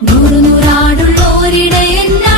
നൂറ് നൂറുനൂറാടുള്ളോരിടെ എന്നാ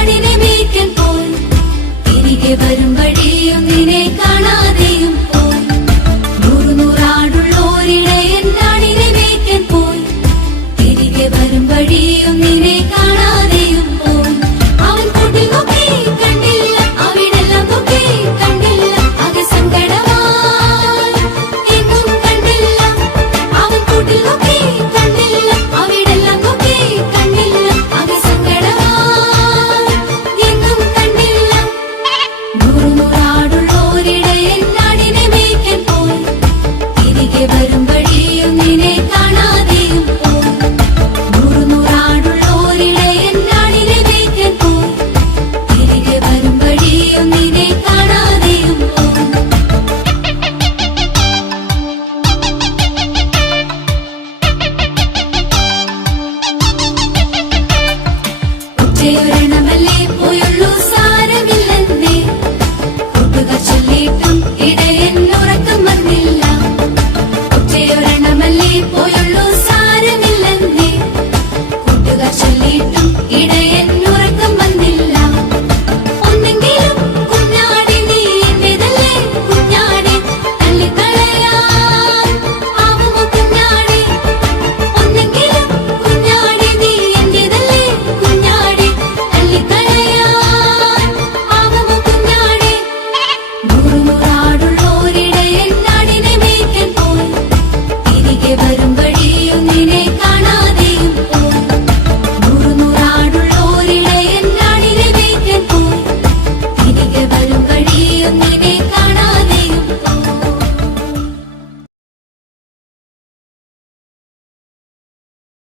ഒറ്റയൊരണമല്ലേ